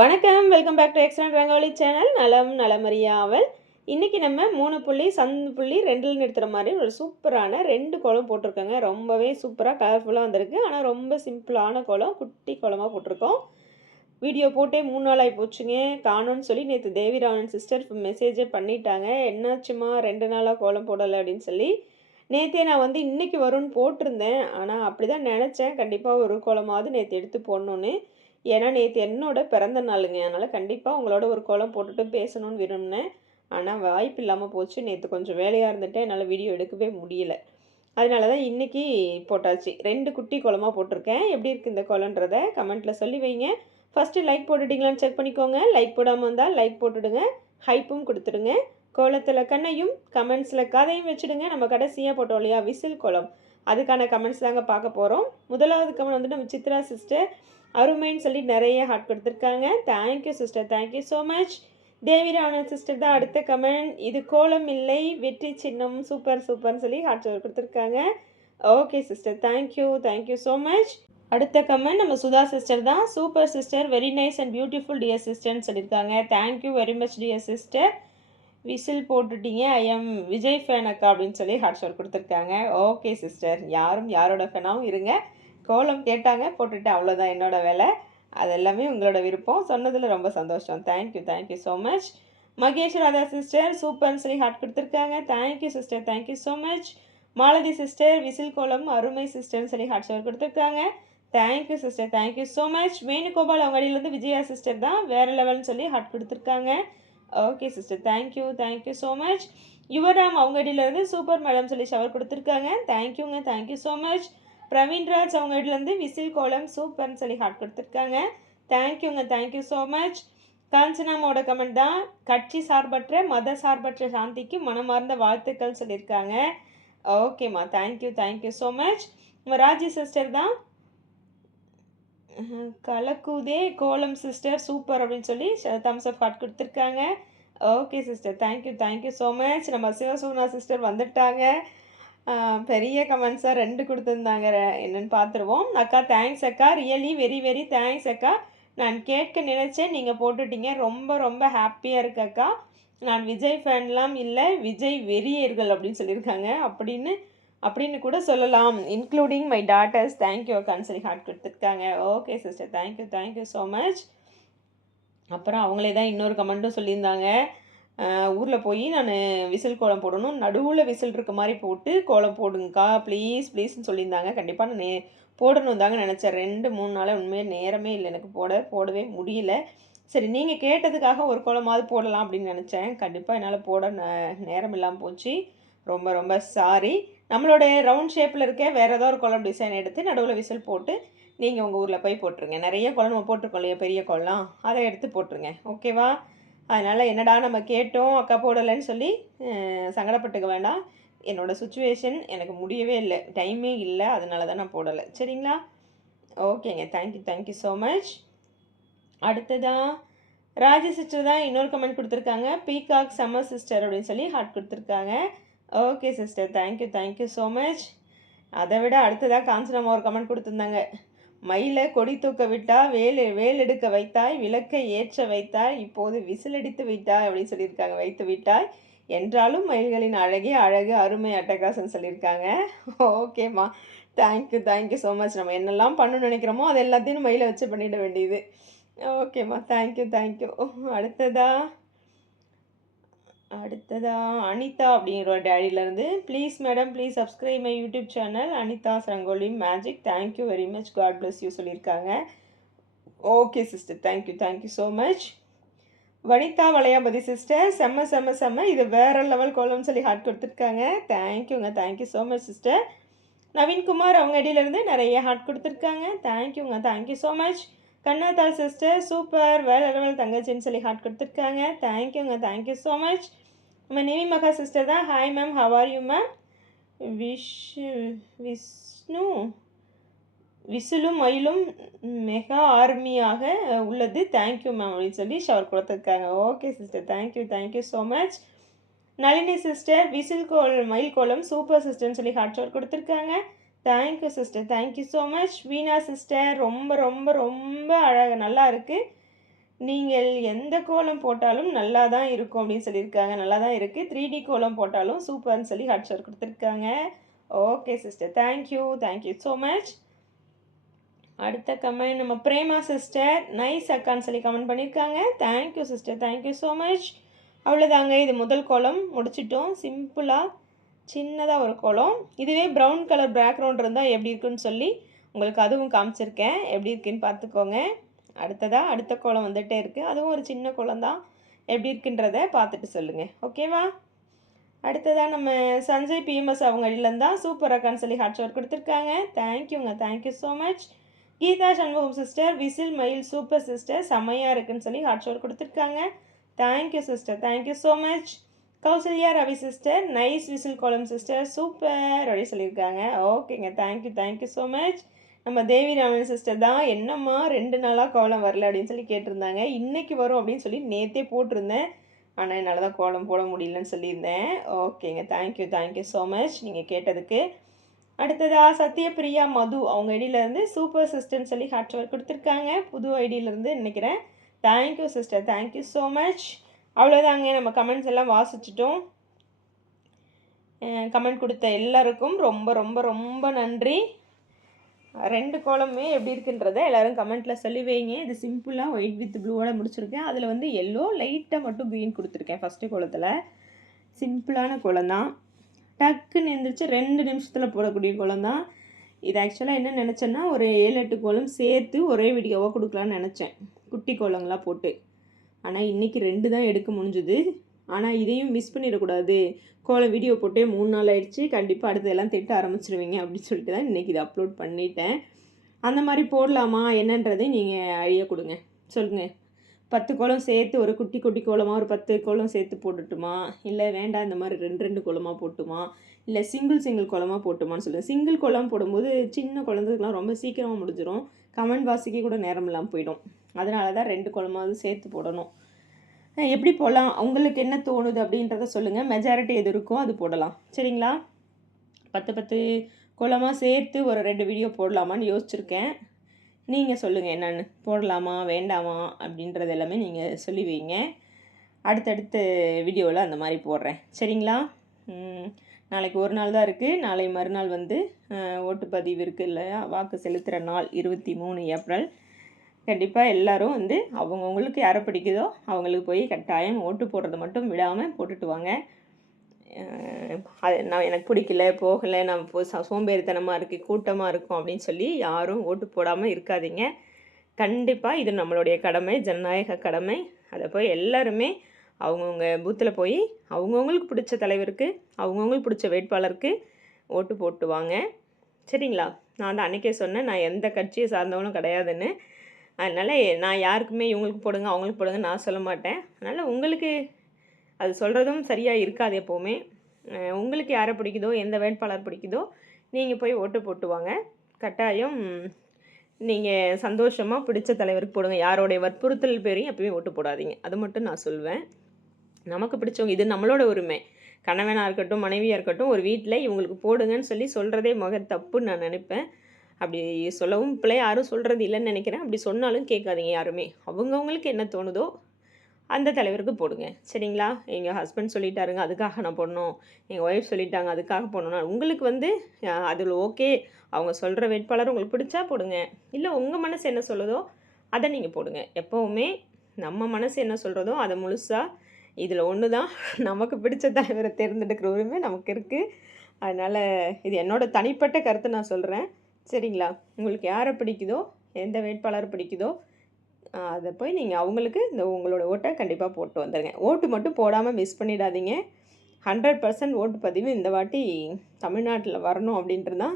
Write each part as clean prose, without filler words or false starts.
வணக்கம், welcome back to excellent rangoli channel. நலம் நலமறியாவல். இன்றைக்கி நம்ம 3 புள்ளி சந்து புள்ளி 2ல் நிறுத்துகிற மாதிரி ஒரு சூப்பரான 2 கோலம் போட்டிருக்கோங்க. ரொம்பவே சூப்பராக கலர்ஃபுல்லாக வந்திருக்கு. ஆனால் ரொம்ப சிம்பிளான கோலம், குட்டி கோலமாக போட்டிருக்கோம். வீடியோ போட்டே 3 நாள் ஆகி போச்சுங்க. காணோன்னு சொல்லி நேற்று தேவிராவன் சிஸ்டர் மெசேஜே பண்ணிட்டாங்க. என்னாச்சுமா 2 நாளாக கோலம் போடலை அப்படின்னு சொல்லி. நேற்றே நான் இன்றைக்கி வரும்னு போட்டிருந்தேன். ஆனால் அப்படி தான் நினச்சேன், கண்டிப்பாக ஒரு கோலமாவது நேற்று எடுத்து போடணுன்னு. ஏன்னா நேற்று என்னோட பிறந்த நாளுங்க. அதனால் கண்டிப்பாக உங்களோட ஒரு கோலம் போட்டுட்டு பேசணும்னு விரும்பினேன். ஆனால் வாய்ப்பு இல்லாமல் போச்சு. நேற்று கொஞ்சம் வேலையாக இருந்துட்டு என்னால் வீடியோ எடுக்கவே முடியல. அதனால தான் இன்றைக்கி போட்டாச்சு. 2 குட்டி கோலமாக போட்டிருக்கேன். எப்படி இருக்குது இந்த கோலன்றதை கமெண்ட்டில் சொல்லி வைங்க. ஃபஸ்ட்டு லைக் போட்டுட்டிங்களான்னு செக் பண்ணிக்கோங்க. லைக் போடாமல் வந்தால் லைக் போட்டுடுங்க, ஹைப்பும் கொடுத்துடுங்க. கோலத்தில் கண்ணையும் கமெண்ட்ஸில் கதையும் வச்சுடுங்க. நம்ம கடைசியாக போட்டோம் இல்லையா விசில் கோலம், அதுக்கான கமெண்ட்ஸ் தாங்க பார்க்க போகிறோம். முதலாவது கமெண்ட் நம்ம சித்ரா சிஸ்டர் அருமைன்னு சொல்லி நிறைய ஹார்ட் கொடுத்துருக்காங்க. Thank you sister, thank you so much. Deviravanan sister தான் அடுத்த கமெண்ட். இது கோலம் இல்லை வெற்றி சின்னம், சூப்பர் சூப்பர்னு சொல்லி ஹார்ட் கொடுத்துருக்காங்க. Okay sister, thank you thank you so much. அடுத்த கமெண்ட் நம்ம சுதா சிஸ்டர் தான். Super sister, very nice and beautiful dear சிஸ்டர்னு சொல்லியிருக்காங்க. Thank you very much dear sister. Whistle போட்டுட்டீங்க, ஐ எம் விஜய் ஃபேன் அக்கா அப்படின்னு சொல்லி ஹார்ட் கொடுத்துருக்காங்க. ஓகே சிஸ்டர், யாரும் யாரோட ஃபேனாகவும் இருங்க. கோலம் கேட்டாங்க, போட்டுட்டு அவ்வளோதான் என்னோட வேலை. அது எல்லாமே உங்களோட விருப்பம். சொன்னதில் ரொம்ப சந்தோஷம். Thank you thank you so much. Mahesh Radha sister சூப்பர்னு சொல்லி ஹார்ட் கொடுத்துருக்காங்க. Thank you sister, thank you so much. Malathi sister whistle கோலம் அருமை சிஸ்டர்னு சொல்லி ஹார்ட் கொடுத்துருக்காங்க. Thank you sister, thank you so much. Venugopal அவங்க அடியிலேருந்து விஜயா சிஸ்டர் தான் வேறு லெவல்னு சொல்லி ஹார்ட் கொடுத்துருக்காங்க. Okay sister, thank you thank you so much. Yuvaram அவங்க அடியிலேருந்து சூப்பர் மேடம் சொல்லி ஷவர் கொடுத்துருக்காங்க. தேங்க்யூங்க, தேங்க்யூ ஸோ மச். பிரவீன்ராஜ் அவங்க வீட்டிலேருந்து விசில் கோலம் சூப்பர்னு சொல்லி ஹார்ட் கொடுத்துருக்காங்க. தேங்க்யூங்க, தேங்க்யூ ஸோ மச். காஞ்சனாமோட கமெண்ட் தான். கட்சி சார்பற்ற மத சார்பற்ற சாந்திக்கு மனமார்ந்த வாழ்த்துக்கள் சொல்லியிருக்காங்க. ஓகேம்மா, thank you thank you so much. Raji sister தான் கலக்குதே கோலம் சிஸ்டர் சூப்பர் அப்படின்னு சொல்லி தம்ஸ் அப் ஹார்ட் கொடுத்துருக்காங்க. Okay sister, thank you thank you so much. நம்ம சிவசூனா சிஸ்டர் வந்துட்டாங்க. பெரிய கமெண்ட்ஸாக 2 கொடுத்துருந்தாங்க. என்னென்னு பார்த்துருவோம். அக்கா தேங்க்ஸ் அக்கா, ரியலி வெரி வெரி தேங்க்ஸ் அக்கா. நான் கேட்க நினச்சேன், நீங்கள் போட்டுட்டீங்க. ரொம்ப ரொம்ப ஹாப்பியாக இருக்கு அக்கா. நான் விஜய் ஃபேன்லாம் இல்லை, விஜய் வெறியர்கள் அப்படின்னு சொல்லியிருக்காங்க. அப்படின்னு கூட சொல்லலாம், இன்க்ளூடிங் மை டாட்டர்ஸ். தேங்க்யூ அக்கான்னு சொல்லி ஹார்ட் கொடுத்துருக்காங்க. Okay sister, thank you thank you so much. அப்புறம் அவங்களே தான் இன்னொரு கமெண்ட்டும் சொல்லியிருந்தாங்க. ஊரில் போய் நான் விசில் கோலம் போடணும், நடுவில் விசில் இருக்க மாதிரி போட்டு கோலம் போடுங்கக்கா ப்ளீஸ் ப்ளீஸ்ன்னு சொல்லியிருந்தாங்க. கண்டிப்பாக நான் போடணும் தாங்க நினச்சேன். 2-3 நாளாக உண்மையாக நேரமே இல்லை எனக்கு போடவே முடியல. சரி, நீங்கள் கேட்டதுக்காக ஒரு கோலமாவது போடலாம் அப்படின்னு நினச்சேன். கண்டிப்பாக என்னால் போட நேரம் இல்லாமல் போச்சு. ரொம்ப ரொம்ப சாரி. நம்மளோட ரவுண்ட் ஷேப்பில் இருக்க வேறு ஏதோ ஒரு கோலம் டிசைன் எடுத்து நடுவில் விசில் போட்டு நீங்கள் உங்கள் ஊரில் போய் போட்டுருங்க. நிறைய கோலம் நம்ம போட்டிருக்கோம் இல்லையா, பெரிய கோலம், அதை எடுத்து போட்டுருங்க. ஓகேவா? அதனால் என்னடா நம்ம கேட்டோம் அக்கா போடலைன்னு சொல்லி சங்கடப்பட்டுக்க வேண்டாம். என்னோடய சுச்சுவேஷன் எனக்கு முடியவே இல்லை, டைமே இல்லை, அதனால தான் நான் போடலை. சரிங்களா? ஓகேங்க, தேங்க்யூ தேங்க்யூ ஸோ மச். அடுத்ததான் ராஜி சிஸ்டர் தான் இன்னொரு கமெண்ட் கொடுத்துருக்காங்க. பீகாக் சம்மர் சிஸ்டர் அப்படின்னு சொல்லி ஹார்ட் கொடுத்துருக்காங்க. Okay sister, thank you thank you so much. அதை விட அடுத்ததாக காஞ்சனம்மா ஒரு கமெண்ட் கொடுத்துருந்தாங்க. மயிலை கொடி தூக்க விட்டாய், வேல் எடுக்க வைத்தாய், விளக்கை ஏற்ற வைத்தாய், இப்போது விசிலடித்து விட்டாய் அப்படின்னு சொல்லியிருக்காங்க. வைத்து விட்டாய் என்றாலும் மயில்களின் அழகே அழகு, அருமை, அட்டகாசம் சொல்லியிருக்காங்க. ஓகேம்மா, தேங்க்யூ தேங்க்யூ ஸோ மச். நம்ம என்னெல்லாம் பண்ணணும்னு நினைக்கிறோமோ அது எல்லாத்தையும் மயிலை வச்சு பண்ணிட வேண்டியது. ஓகேம்மா, தேங்க்யூ தேங்க்யூ. அடுத்ததா அனிதா அப்படிங்கிற ஒரு டேடியிலேருந்து, please madam please subscribe my YouTube channel Anitha's rangoli magic, thank you very much, God bless you சொல்லியிருக்காங்க. Okay sister, thank you thank you so much. Vanitha Valayapathi sister செம்ம செம்ம செம்ம, இது வேறு லெவல் கோலம்னு சொல்லி ஹார்ட் கொடுத்துருக்காங்க. தேங்க்யூங்க, thank you so much sister. Naveenkumar அவங்க இடையிலேருந்து நிறைய ஹார்ட் கொடுத்துருக்காங்க. தேங்க்யூங்க, thank you so much. Kannathal sister super வேறு லெவல் தங்கச்சின்னு சொல்லி ஹார்ட் கொடுத்துருக்காங்க. தேங்க்யூங்க, தேங்க்யூ ஸோ மச். நம்ம நேவி மகா சிஸ்டர் தான். Hi ma'am, how are you ma'am. Vishnu விசிலும் மயிலும் மெகா ஆர்மியாக உள்ளது, தேங்க்யூ மேம் அப்படின்னு சொல்லி ஷவர் கொடுத்துருக்காங்க. Okay sister, thank you thank you so much. Nalini sister whistle மயில் கோலம் சூப்பர் சிஸ்டர்னு சொல்லி ஹார்ட் ஷவர் கொடுத்துருக்காங்க. Thank you sister, thank you so much. Veena sister ரொம்ப ரொம்ப ரொம்ப அழகாக நல்லா இருக்குது. நீங்கள் எந்த கோலம் போட்டாலும் நல்லா தான் இருக்கும் அப்படின்னு சொல்லியிருக்காங்க. நல்லா தான் இருக்குது. 3D கோலம் போட்டாலும் சூப்பர்னு சொல்லி ஹார்ட் ஷேர் கொடுத்துருக்காங்க. Okay sister, thank you thank you so much. அடுத்த கமெண்ட் நம்ம பிரேமா சிஸ்டர் நைஸ் அக்கான்னு சொல்லி கமெண்ட் பண்ணியிருக்காங்க. Thank you sister, thank you so much. அவ்வளோதாங்க, இது முதல் கோலம் முடிச்சிட்டோம். சிம்பிளாக சின்னதாக ஒரு கோலம். இதுவே ப்ரௌன் கலர் பேக்ரவுண்ட் இருந்தால் எப்படி இருக்குன்னு சொல்லி உங்களுக்கு அதுவும் காமிச்சிருக்கேன். எப்படி இருக்குன்னு பார்த்துக்கோங்க. அடுத்ததாக அடுத்த கோலம் வந்துகிட்டே இருக்குது. அதுவும் ஒரு சின்ன கோலம் தான். எப்படி இருக்குன்றதை பார்த்துட்டு சொல்லுங்கள், ஓகேவா? அடுத்ததாக நம்ம சஞ்சய் பிஎம்எஸ் அவங்க அடியிலேருந்து தான் சூப்பர் அக்கான்னு சொல்லி ஹார்ட் ஷேர் கொடுத்துருக்காங்க. தேங்க்யூங்க, thank you so much. Geetha Shanmugam sister whistle மயில் சூப்பர் சிஸ்டர் செம்மையாக இருக்குன்னு சொல்லி ஹார்ட் ஷேர் கொடுத்துருக்காங்க. Thank you sister, thank you so much. Kausalya Ravi sister nice whistle கோலம் சிஸ்டர் சூப்பர் அப்படி சொல்லியிருக்காங்க. ஓகேங்க, தேங்க்யூ தேங்க்யூ ஸோ மச். நம்ம தேவி ராமன் சிஸ்டர் தான் என்னம்மா 2 நாளாக கோலம் வரல அப்படின்னு சொல்லி கேட்டிருந்தாங்க. இன்றைக்கி வரும் அப்படின்னு சொல்லி நேற்றே போட்டிருந்தேன். ஆனால் என்னால் தான் கோலம் போட முடியலன்னு சொல்லியிருந்தேன். ஓகேங்க, தேங்க்யூ தேங்க்யூ ஸோ மச் நீங்கள் கேட்டதுக்கு. அடுத்ததாக சத்யபிரியா மது அவங்க ஐடியிலேருந்து சூப்பர் சிஸ்டர்னு சொல்லி ஹார்ட் ஷேர் கொடுத்துருக்காங்க. புது ஐடியிலேருந்து நினைக்கிறேன். Thank you sister, thank you so much. அவ்வளோதாங்க, நம்ம கமெண்ட்ஸ் எல்லாம் வாசிச்சிட்டோம். கமெண்ட் கொடுத்த எல்லாருக்கும் ரொம்ப ரொம்ப ரொம்ப நன்றி. 2 கோலமே எப்படி இருக்குன்றதை எல்லோரும் கமெண்ட்டில் சொல்லி வைங்க. இது சிம்பிளாக ஒயிட் வித் ப்ளூவோட முடிச்சிருக்கேன். அதில் வந்து எல்லோ லைட்டாக மட்டும் க்ரீன் கொடுத்துருக்கேன் ஃபஸ்ட்டு கோலத்தில். சிம்பிளான கோலம் தான். டக்குன்னு எழுந்திரிச்சு 2 நிமிஷத்தில் போடக்கூடிய கோலம் தான் இது. ஆக்சுவலாக என்ன நினச்சேன்னா ஒரு 7-8 கோலம் சேர்த்து ஒரே வீடியோவாக கொடுக்கலான்னு நினச்சேன், குட்டி கோலங்களாக போட்டு. ஆனால் இன்றைக்கி 2 தான் எடுக்க முடிஞ்சுது. ஆனால் இதையும் மிஸ் பண்ணிடக்கூடாது. கோலம் வீடியோ போட்டே 3 நாள் ஆயிடுச்சு. கண்டிப்பாக அடுத்ததெல்லாம் திட்ட ஆரம்பிச்சிருவீங்க அப்படின்னு சொல்லிட்டு தான் இன்றைக்கி இதை அப்லோட் பண்ணிட்டேன். அந்த மாதிரி போடலாமா என்னன்றதை நீங்கள் ஐடியா கொடுங்க, சொல்லுங்கள். 10 கோலம் சேர்த்து ஒரு குட்டி குட்டி கோலமாக ஒரு 10 கோலம் சேர்த்து போட்டுட்டுமா, இல்லை வேண்டாம் இந்த மாதிரி 2 கோலமாக போட்டுமா, இல்லை சிங்கிள் கோலமாக போட்டுமான்னு சொல்லுங்கள். சிங்கிள் கோலம் போடும்போது சின்ன குழந்தைக்கெலாம் ரொம்ப சீக்கிரமாக முடிஞ்சிடும். கமெண்ட் வாசிக்க கூட நேரம் இல்லாமல் போயிடும். அதனால தான் 2 கோலமாவது சேர்த்து போடணும். எப்படி போடலாம், உங்களுக்கு என்ன தோணுது அப்படின்றத சொல்லுங்கள். மெஜாரிட்டி எது இருக்கோ அது போடலாம், சரிங்களா? 10 கோலமாக சேர்த்து ஒரு 2 வீடியோ போடலாமான்னு யோசிச்சுருக்கேன். நீங்கள் சொல்லுங்கள் என்னென்னு, போடலாமா வேண்டாமா அப்படின்றது எல்லாமே நீங்கள் சொல்லி வைங்க. அடுத்தடுத்த வீடியோவில் அந்த மாதிரி போடுறேன், சரிங்களா? நாளைக்கு ஒரு நாள் தான் இருக்குது. நாளை மறுநாள் வந்து ஓட்டுப்பதிவு இருக்குது இல்லையா, வாக்கு செலுத்துகிற நாள் 23 ஏப்ரல். கண்டிப்பாக எல்லோரும் வந்து அவங்கவுங்களுக்கு யாரை பிடிக்குதோ அவங்களுக்கு போய் கட்டாயம் ஓட்டு போடுறதை மட்டும் விடாமல் போட்டுட்டு வாங்க. அது நான் எனக்கு பிடிக்கல போகலை, நான் சோம்பேறித்தனமாக இருக்குது கூட்டமாக இருக்கும் அப்படின்னு சொல்லி யாரும் ஓட்டு போடாமல் இருக்காதீங்க. கண்டிப்பாக இது நம்மளுடைய கடமை, ஜனநாயக கடமை. அதை போய் எல்லாருமே அவங்கவுங்க பூத்தில் போய் அவங்கவுங்களுக்கு பிடிச்ச தலைவருக்கு அவங்கவுங்களுக்கு பிடிச்ச வேட்பாளருக்கு ஓட்டு போட்டு வாங்க, சரிங்களா? நான் தான் அன்றைக்கே சொன்னேன், நான் எந்த கட்சியை சார்ந்தவங்களும் கிடையாதுன்னு. அதனால் நான் யாருக்குமே இவங்களுக்கு போடுங்க அவங்களுக்கு போடுங்க நான் சொல்ல மாட்டேன். அதனால் உங்களுக்கு அது சொல்கிறதும் சரியாக இருக்காது. எப்போவுமே உங்களுக்கு யாரை பிடிக்குதோ எந்த வேட்பாளர் பிடிக்குதோ நீங்கள் போய் ஓட்டு போட்டு வாங்க. கட்டாயம் நீங்கள் சந்தோஷமாக பிடிச்ச தலைவருக்கு போடுங்க. யாரோடைய வற்புறுத்தல் பேரையும் எப்போயும் ஓட்டு போடாதீங்க, அது மட்டும் நான் சொல்வேன். நமக்கு பிடிச்சவங்க, இது நம்மளோட உரிமை. கணவனாக இருக்கட்டும் மனைவியாக இருக்கட்டும், ஒரு வீட்டில் இவங்களுக்கு போடுங்கன்னு சொல்லி சொல்கிறதே தப்புன்னு நான் நினைப்பேன். அப்படி சொல்லவும் பிள்ளை யாரும் சொல்கிறது இல்லைன்னு நினைக்கிறேன். அப்படி சொன்னாலும் கேட்காதீங்க யாருமே. அவங்கவுங்களுக்கு என்ன தோணுதோ அந்த தலைவருக்கு போடுங்க, சரிங்களா? எங்கள் ஹஸ்பண்ட் சொல்லிட்டாருங்க அதுக்காக நான் போடணும், எங்கள் ஒய்ஃப் சொல்லிட்டாங்க அதுக்காக போடணும். உங்களுக்கு வந்து அதில் ஓகே, அவங்க சொல்கிற வேட்பாளர் உங்களுக்கு பிடிச்சா போடுங்க. இல்லை உங்கள் மனசு என்ன சொல்லுதோ அதை நீங்கள் போடுங்க. எப்போவுமே நம்ம மனசு என்ன சொல்கிறதோ அதை முழுசாக, இதில் ஒன்று தான் நமக்கு பிடிச்ச தலைவரை தேர்ந்தெடுக்கிற உரிமை நமக்கு இருக்குது. அதனால் இது என்னோடய தனிப்பட்ட கருத்தை நான் சொல்கிறேன், சரிங்களா? உங்களுக்கு யாரை பிடிக்குதோ எந்த வேட்பாளர் பிடிக்குதோ அதை போய் நீங்கள் அவங்களுக்கு இந்த உங்களோட ஓட்டை கண்டிப்பாக போட்டு வந்துடுங்க. ஓட்டு மட்டும் போடாமல் மிஸ் பண்ணிடாதீங்க. 100% ஓட்டு பதிவு இந்த வாட்டி தமிழ்நாட்டில் வரணும் அப்படின்றது தான்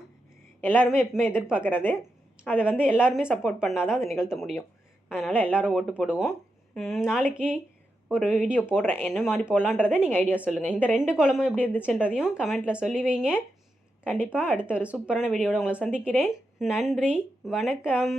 எல்லாருமே எப்பவுமே எதிர்பார்க்குறது. அதை வந்து எல்லாருமே சப்போர்ட் பண்ணால் தான் அதை நிகழ்த்த முடியும். அதனால் எல்லோரும் ஓட்டு போடுவோம். நாளைக்கு ஒரு வீடியோ போடுறேன், என்ன மாதிரி போடலான்றதை நீங்கள் ஐடியா சொல்லுங்கள். இந்த 2 கோலமும் எப்படி இருந்துச்சுன்றதையும் கமெண்ட்டில் சொல்லி வைங்க. கண்டிப்பாக அடுத்த ஒரு சூப்பரான வீடியோவில் உங்களை சந்திக்கிறேன். நன்றி, வணக்கம்.